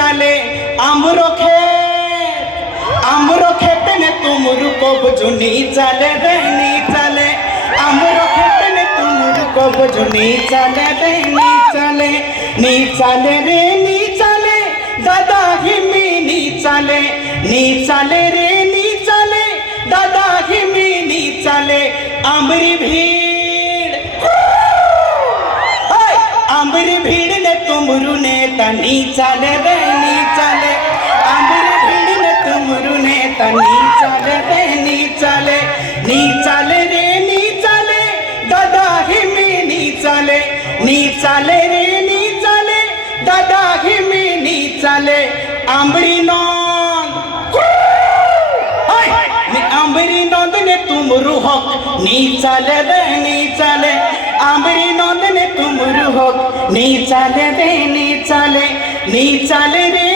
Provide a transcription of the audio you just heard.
চালে আমরো খেতে নে তুমরু কবজু নি চালে রে নি চালে আমরো খেতে নে তুমরু কবজু নি চালে রে নি চালে রে নি চালে দাদা হিমি নি চালে রে নি চালে দাদা হিমি নি চালে আমরি भीड़ আমরি भीड़ ने तुमरु ने तनी चाले रे नी चाले আমরি भीड़ ने तुमरु ने तनी चाले रे नी चाले रे नी चाले दादा हिमी नी चाले रे नी चाले दादा हिमी नी चाले আমরি नंद ने तुमरु हक नी चाले रे नी चाले আমরি নন্দ ने तुमरु हक नी चाले रे नी चाले रे